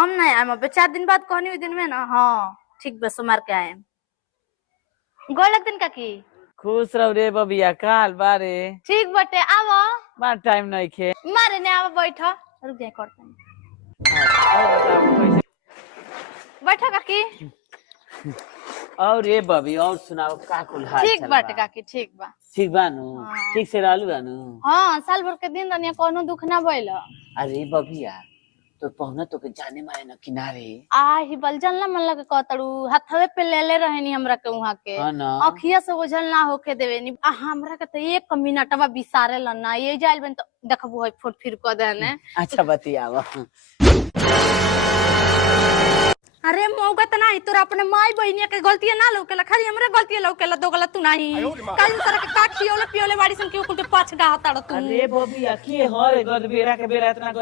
हम नहीं आए अब 4 दिन बाद कहनी दिन में ना। हाँ ठीक बस मार के आए गोल दिन काकी खुश रहो रे बबिया काल बारे ठीक बटे आवो बार टाइम नहीं खे मारे ने आवो बैठो रुक जाए करते बैठो काकी और रे बबी और सुनाओ का कुल हाल ठीक बाटे काकी ठीक बा बानू ठीक से रहलू बानू। हाँ साल भर के दिन रनिया कोनो दुख ना भइल। अरे बबिया तो पहुना तो के जाने मारे न किनारे आ ही बल जानला मन लगे कहतड़ू हाथवे पे ले रहनी हमरा के वहां के अखिया से ओझल ना होके देवेनी आ हमरा के त 1 मिनटवा बिसारे लना ये जाइल बन तो देखबो है फोट फिर क देने। अच्छा बतियावा अरे मौका त नाही तोरा अपने माई बहिनिया के गलती ना लौकेला खाली हमरे गलती लौकेला दो गलत तू नहीं काल तरह के काट पियोले पियोले बाड़ी सन के कुल के पाछ गा हताड़ तू। अरे बबिया के हरे गद बेरा के बेरा इतना